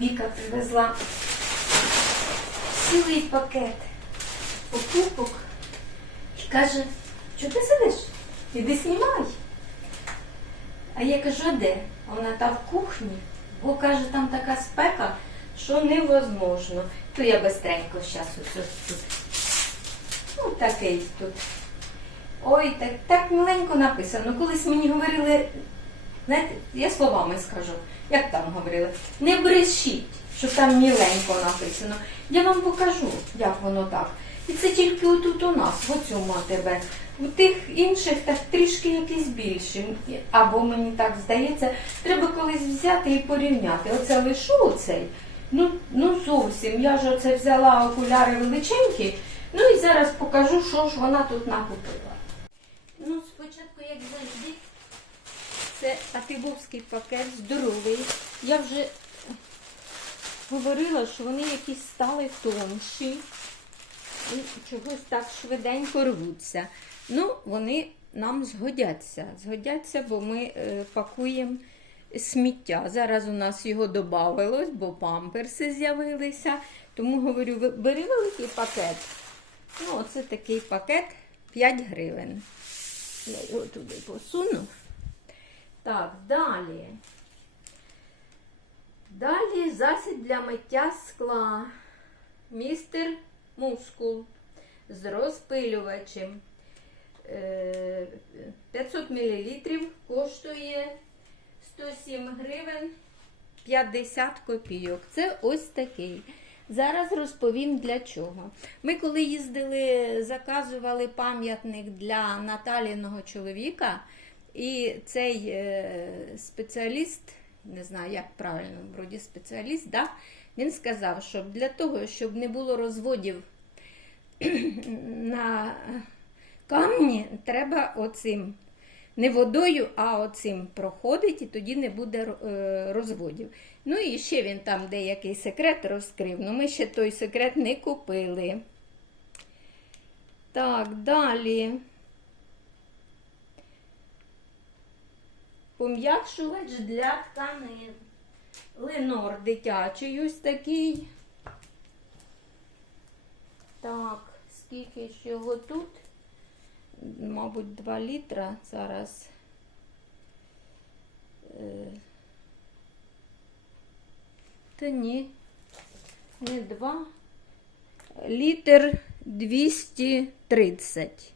Віка привезла цілий пакет покупок і каже, що ти сидиш? Іди знімай. А я кажу, а де? Вона там в кухні, бо каже, там така спека, що невозможно. То я бистренько зараз ось тут. Ну, такий тут. Ой, так, так миленько написано. Колись мені говорили, знаєте, я словами скажу, як там говорили, не брешіть, що там міленько написано. Я вам покажу, як воно так. І це тільки отут у нас, в оцьому тебе. У тих інших так трішки якісь більші. Або мені так здається, треба колись взяти і порівняти. Оце лишу оцей. Ну, ну зовсім. Я ж оце взяла окуляри величенькі. Ну і зараз покажу, що ж вона тут накупила. Ну, спочатку, як завжди, це атибовський пакет здоровий. Я вже говорила, що вони якісь стали тонші і чогось так швиденько рвуться. Ну, вони нам згодяться. Згодяться, бо ми е, пакуємо сміття. Зараз у нас його додавалось, бо памперси з'явилися. Тому говорю, бери великий пакет. Ну, оце такий пакет 5 гривень. Я його туди посуну. Так, далі. Далі засіб для миття скла. Містер мускул з розпилювачем. Е, 500 мл коштує 107 гривень 50 копійок. Це ось такий. Зараз розповім для чого. Ми коли їздили, заказували пам'ятник для Наталіного чоловіка, і цей е, спеціаліст, не знаю, як правильно, вроді спеціаліст, да? він сказав, що для того, щоб не було розводів на камні, треба оцим не водою, а оцим проходить, і тоді не буде е, розводів. Ну і ще він там деякий секрет розкрив. Ну ми ще той секрет не купили. Так, далі. Пом'якшувач для тканин. Ленор дитячий ось такий. Так, скільки ж його тут? Мабуть, 2 літра зараз. Е, Та ні, не 2. Літр 230.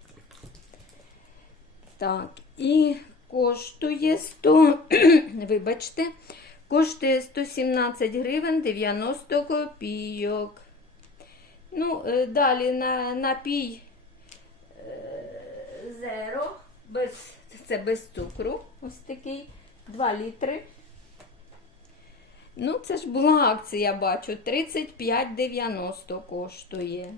Так, і коштує 100, вибачте, коштує 117 гривень 90 копійок. Ну, е, далі на напій зеро, без, це без цукру, ось такий, 2 літри. Ну, це ж була акція, бачу, 35,90 коштує.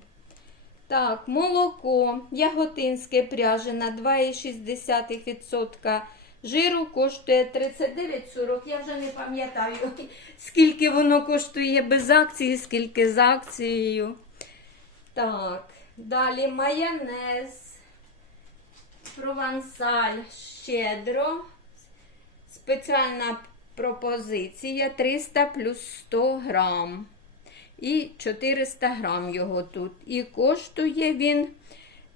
Так, молоко яготинське пряжене 2,6% жиру коштує 39,40. Я вже не пам'ятаю, скільки воно коштує без акції, скільки з акцією. Так, далі майонез, провансаль щедро. Спеціальна пропозиція 300 плюс 100 грам. І 400 грам його тут. І коштує він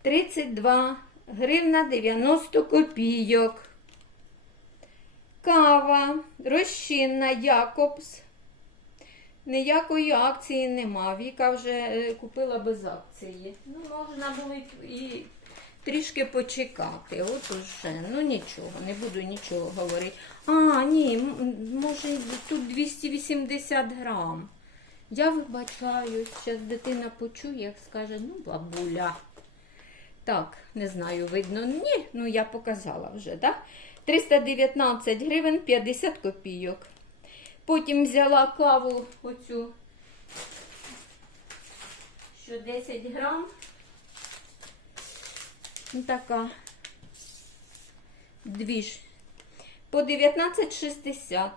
32 гривна 90 копійок. Кава розчинна Якобс. Ніякої акції нема. Віка вже е, купила без акції. Ну, можна було і трішки почекати. От уже. Ну нічого, не буду нічого говорити. А, ні, може тут 280 грам. Я вибачаю, зараз дитина почує, як скаже, ну, бабуля. Так, не знаю, видно. Ні, ну я показала вже, так? 319 гривень 50 копійок. Потім взяла каву оцю, що 10 грам. Ну, така. Дві ж. По 19,60.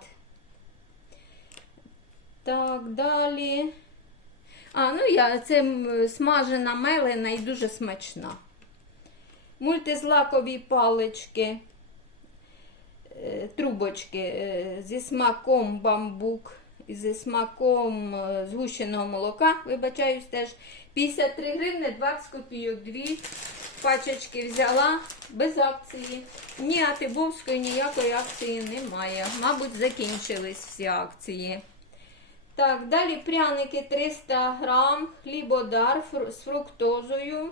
Так, далі. А, ну я це смажена мелена і дуже смачна. Мультизлакові палички, е, трубочки е, зі смаком бамбук зі смаком е, згущеного молока, вибачаюсь теж. 53 гривни 20 копійок. Дві пачечки взяла без акції. Ні Атибовської ніякої акції немає. Мабуть, закінчились всі акції. Так, далі пряники 300 грам, хлібодар з фруктозою.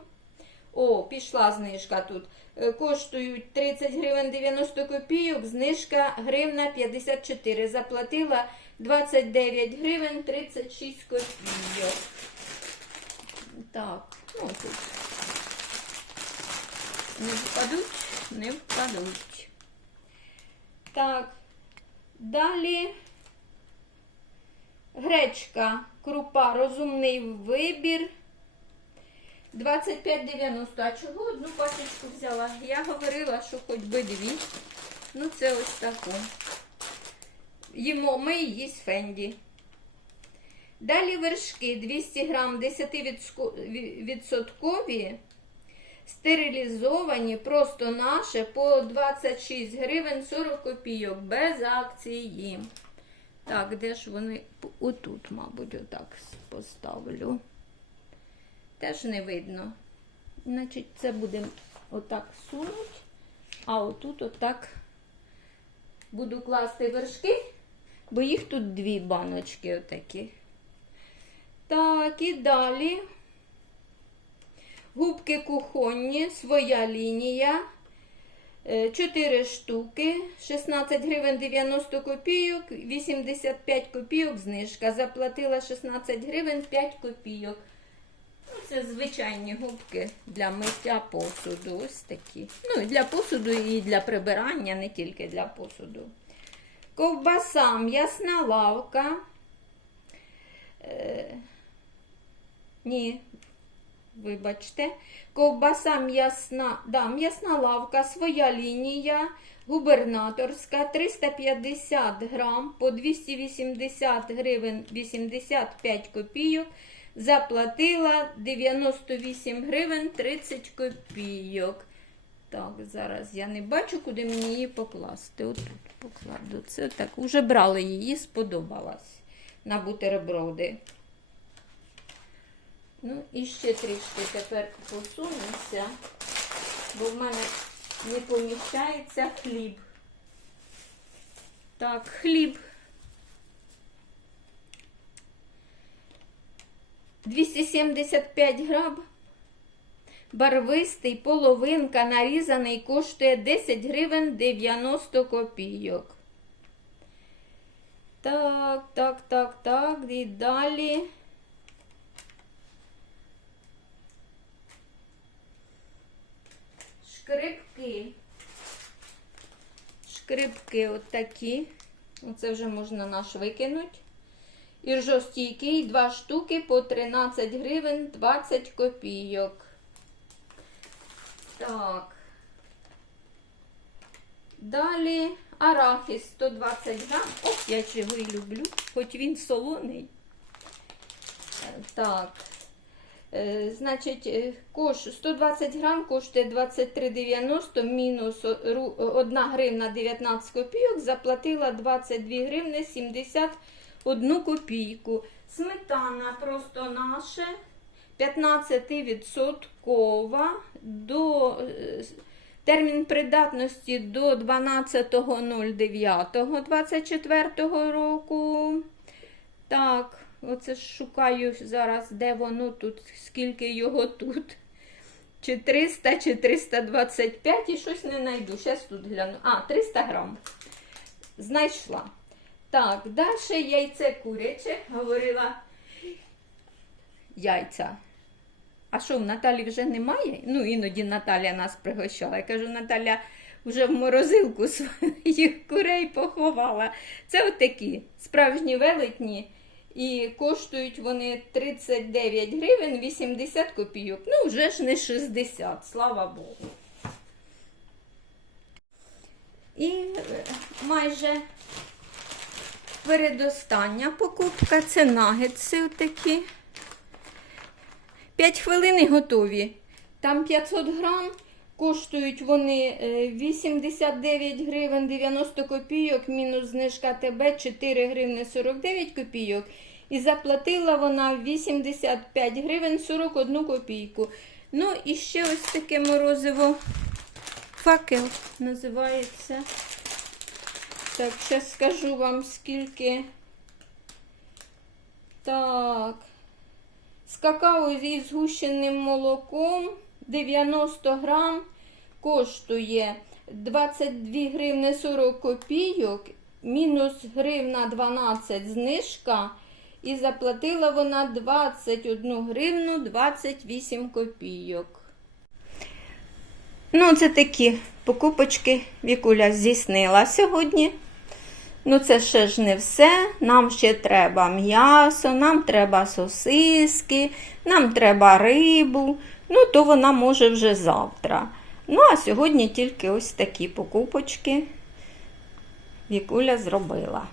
О, пішла знижка тут. Е, Коштують 30 гривень 90 копійок, знижка гривна 54. Заплатила 29 гривень 36 копійок. Так, ну тут. Не впадуть, не впадуть. Так, далі гречка, крупа, розумний вибір. 25,90. А чого одну пачечку взяла? Я говорила, що хоч би дві. Ну, це ось таку. Їмо ми її з Фенді. Далі вершки 200 грам 10% стерилізовані, просто наше по 26 гривень 40 копійок без акції. Так, де ж вони? Отут, мабуть, отак поставлю. Теж не видно. Значить, це будемо отак сунути, а отут отак буду класти вершки, бо їх тут дві баночки отакі. Так, і далі. Губки кухонні, своя лінія. 4 штуки, 16 гривень 90 копійок, 85 копійок знижка. Заплатила 16 гривень 5 копійок. Ну, Це звичайні губки для миття посуду. Ось такі. Ну, і для посуду і для прибирання, не тільки для посуду. Ковбаса, м'ясна лавка. Е, ні, вибачте. Ковбаса м'ясна, да, м'ясна лавка, своя лінія, губернаторська, 350 грам по 280 гривень 85 копійок. Заплатила 98 гривень 30 копійок. Так, зараз я не бачу, куди мені її покласти. Отут покладу. Це так. Уже брали її, сподобалась на бутерброди. Ну, і ще трішки тепер посунемося, бо в мене не поміщається хліб. Так, хліб. 275 грам. Барвистий, половинка нарізаний, коштує 10 гривень 90 копійок. Так, так, так, так, і далі. Шкрипки. Шкрипки от такі. Оце вже можна наш викинути. Іржостійкий, два штуки по 13 гривень 20 копійок. Так. Далі арахіс 120 грам. Ох, я його і люблю, хоч він солоний. Так. Е, Значить, е, кош 120 грам коштує 23,90 мінус 1 гривна 19 копійок. Заплатила 22 гривни 71 копійку. Сметана просто наша 15% до е, термін придатності до 12.09.24 року. Так. Оце шукаю зараз, де воно тут, скільки його тут. Чи 300, чи 325 і щось не знайду. Зараз тут гляну. А, 300 грам. Знайшла. Так, далі яйце куряче, говорила яйця. А що, в Наталі вже немає? Ну, іноді Наталя нас пригощала. Я кажу, Наталя вже в морозилку своїх курей поховала. Це отакі справжні велетні. І коштують вони 39 гривень 80 копійок. Ну, вже ж не 60, слава Богу. І е, майже передостання покупка це нагетси отакі. 5 хвилин готові. Там 500 грам Коштують вони е, 89 гривень 90 копійок, мінус знижка ТБ 4 гривни 49 копійок. І заплатила вона 85 гривень 41 копійку. Ну і ще ось таке морозиво факел називається. Так, зараз скажу вам скільки. Так. З какао і згущеним молоком 90 грам коштує 22 гривни 40 копійок, мінус гривна 12 знижка. І заплатила вона 21 гривну 28 копійок. Ну, це такі покупочки Вікуля здійснила сьогодні. Ну, це ще ж не все. Нам ще треба м'ясо, нам треба сосиски, нам треба рибу. Ну, то вона може вже завтра. Ну, а сьогодні тільки ось такі покупочки Вікуля зробила.